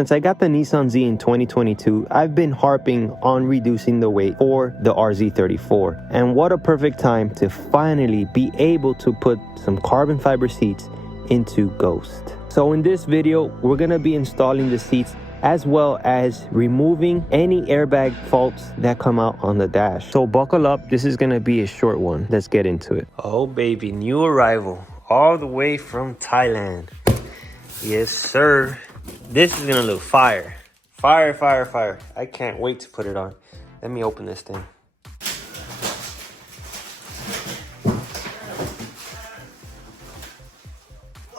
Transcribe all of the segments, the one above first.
Since I got the Nissan Z in 2022, I've been harping on reducing the weight for the RZ34. And what a perfect time to finally be able to put some carbon fiber seats into Ghost. So in this video, we're gonna be installing the seats as well as removing any airbag faults that come out on the dash. So buckle up, this is gonna be a short one. Let's get into it. Oh baby, new arrival all the way from Thailand. Yes sir. This is gonna look fire. Fire, fire, fire. I can't wait to put it on. Let me open this thing.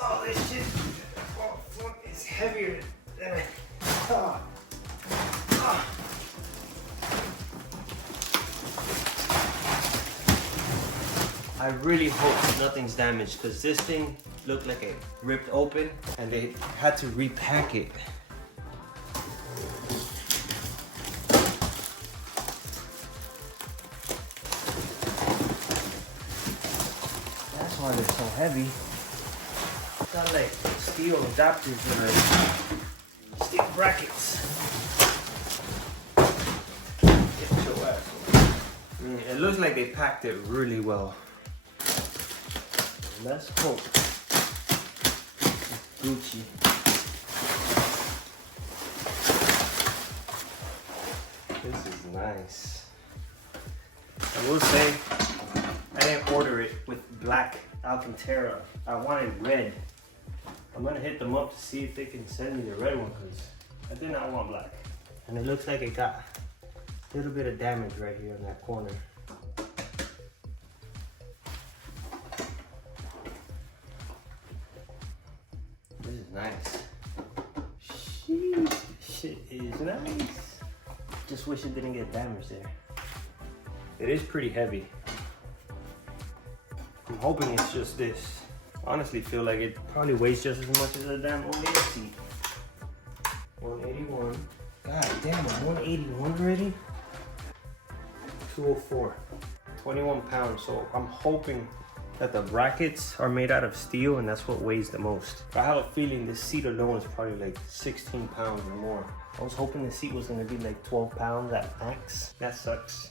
Oh, this shit, oh, fuck, it's heavier than I thought. I really hope nothing's damaged because this thing looked like it ripped open and they had to repack it. That's why they're so heavy. Got like steel adapters that are steel brackets. Get your ass. It looks like they packed it really well. Let's hope Gucci. This is nice. I will say, I didn't order it with black Alcantara. I wanted red. I'm gonna hit them up to see if they can send me the red one because I did not want black. And it looks like it got a little bit of damage right here in that corner. This is nice. Sheesh, shit is nice. Just wish it didn't get damaged there. It is pretty heavy. I'm hoping it's just this. Honestly feel like it probably weighs just as much as a damn 180 seat. 181. God damn, I'm 181 already? 204. 21 pounds, so I'm hoping that the brackets are made out of steel and that's what weighs the most. I have a feeling this seat alone is probably like 16 pounds or more. I was hoping the seat was gonna be like 12 pounds at max. That sucks.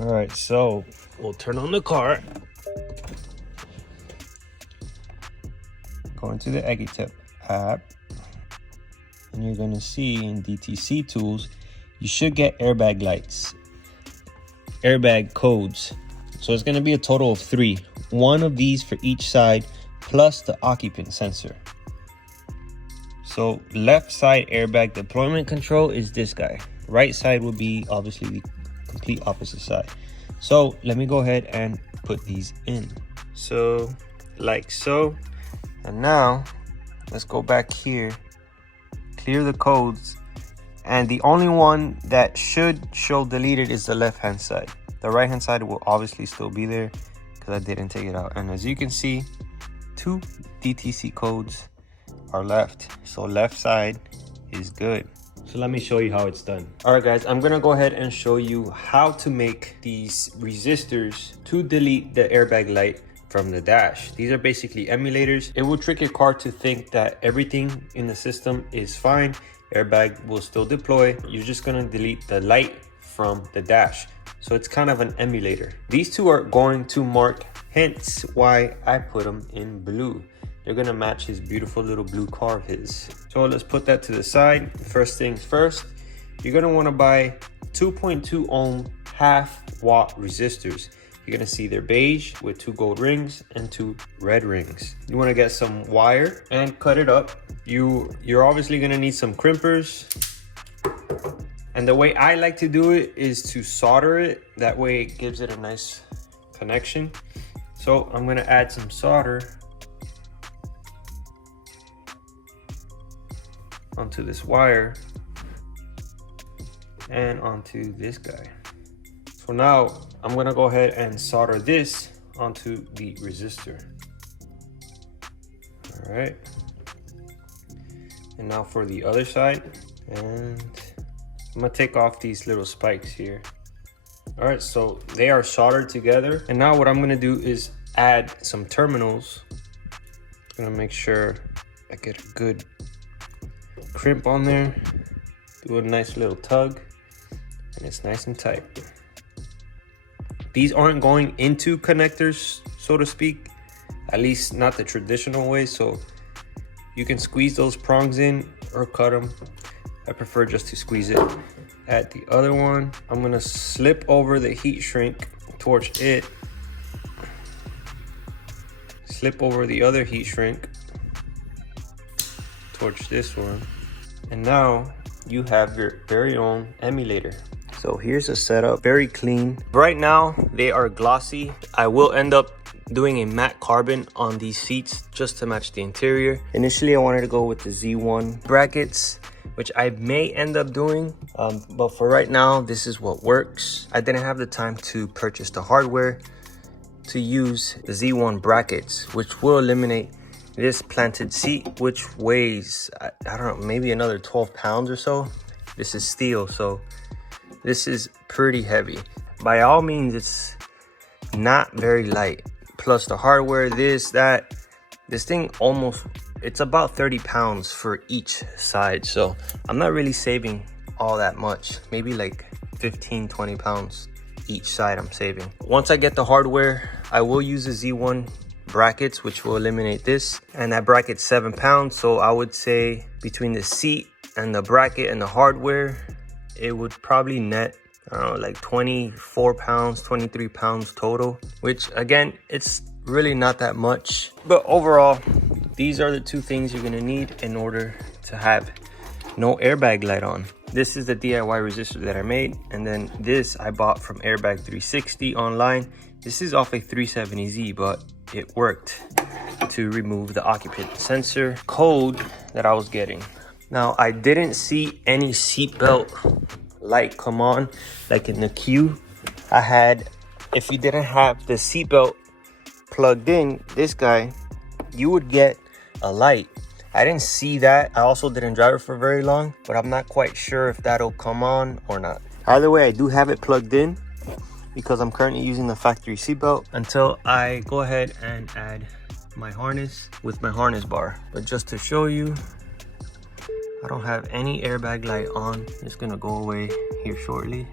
All right, so we'll turn on the car. Go into the Occupant app and you're gonna see in DTC tools, you should get airbag lights, airbag codes. So it's gonna be a total of 3. One of these for each side, plus the occupant sensor. So left side airbag deployment control is this guy. Right side would be obviously the complete opposite side. So let me go ahead and put these in. So like so. And now let's go back here, clear the codes. And the only one that should show deleted is the left hand side. The right hand side will obviously still be there because I didn't take it out. And as you can see, 2 DTC codes are left. So left side is good. So let me show you how it's done. All right guys, I'm gonna go ahead and show you how to make these resistors to delete the airbag light from the dash. These are basically emulators. It will trick your car to think that everything in the system is fine. Airbag will still deploy. You're just gonna delete the light from the dash. So it's kind of an emulator. These two are going to mark, hence why I put them in blue. They're gonna match his beautiful little blue car of his. So let's put that to the side. First things first, you're gonna wanna buy 2.2 ohm half watt resistors. You're gonna see they're beige with 2 gold rings and 2 red rings. You wanna get some wire and cut it up. You're obviously gonna need some crimpers. And the way I like to do it is to solder it. That way it gives it a nice connection. So I'm gonna add some solder onto this wire and onto this guy. So now I'm gonna go ahead and solder this onto the resistor. All right. And now for the other side, and I'm gonna take off these little spikes here. All right, so they are soldered together. And now what I'm gonna do is add some terminals. I'm gonna make sure I get a good crimp on there, do a nice little tug, and it's nice and tight. These aren't going into connectors, so to speak, at least not the traditional way, so you can squeeze those prongs in or cut them. I prefer just to squeeze it. At the other one, I'm gonna slip over the heat shrink towards it, slip over the other heat shrink towards this one, and now you have your very own emulator. So here's a setup, very clean. Right now they are glossy. I will end up doing a matte carbon on these seats just to match the interior. Initially I wanted to go with the Z1 brackets, which I may end up doing, but for right now this is what works. I didn't have the time to purchase the hardware to use the Z1 brackets, which will eliminate this planted seat, which weighs, I don't know, maybe another 12 pounds or so. This is steel, so this is pretty heavy. By all means, it's not very light. Plus the hardware, this thing almost, it's about 30 pounds for each side. So I'm not really saving all that much, maybe like 15-20 pounds each side I'm saving. Once I get the hardware, I will use the Z1 brackets, which will eliminate this, and that bracket's 7 pounds. So I would say between the seat and the bracket and the hardware, it would probably net, I don't know, like 24 pounds, 23 pounds total, which again, it's really not that much. But overall, these are the two things you're gonna need in order to have no airbag light on. This is the DIY resistor that I made, and then this I bought from Airbag 360 online. This is off a 370Z, but it worked to remove the occupant sensor code that I was getting. Now, I didn't see any seatbelt light come on like in the queue I had. If you didn't have the seatbelt plugged in, this guy, you would get a light. I didn't see that. I also didn't drive it for very long, but I'm not quite sure if that'll come on or not. Either way, I do have it plugged in because I'm currently using the factory seatbelt until I go ahead and add my harness with my harness bar. But just to show you, I don't have any airbag light on. It's gonna go away here shortly.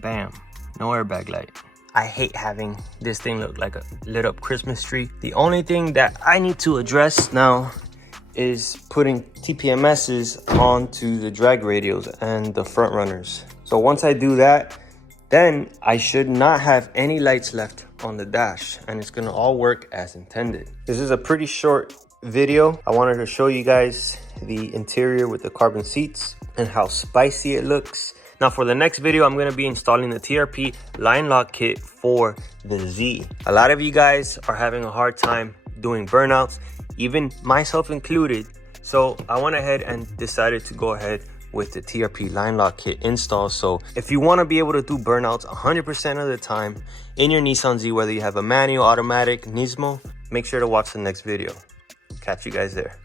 Bam, no airbag light. I hate having this thing look like a lit up Christmas tree. The only thing that I need to address now is putting TPMSs onto the drag radials and the front runners. So once I do that, then I should not have any lights left on the dash, and it's gonna all work as intended. This is a pretty short video. I wanted to show you guys the interior with the carbon seats and how spicy it looks. Now for the next video, I'm gonna be installing the TRP line lock kit for the Z. A lot of you guys are having a hard time doing burnouts, even myself included. So I went ahead and decided to go ahead with the TRP line lock kit install. So if you wanna be able to do burnouts 100% of the time in your Nissan Z, whether you have a manual, automatic, Nismo, make sure to watch the next video. Catch you guys there.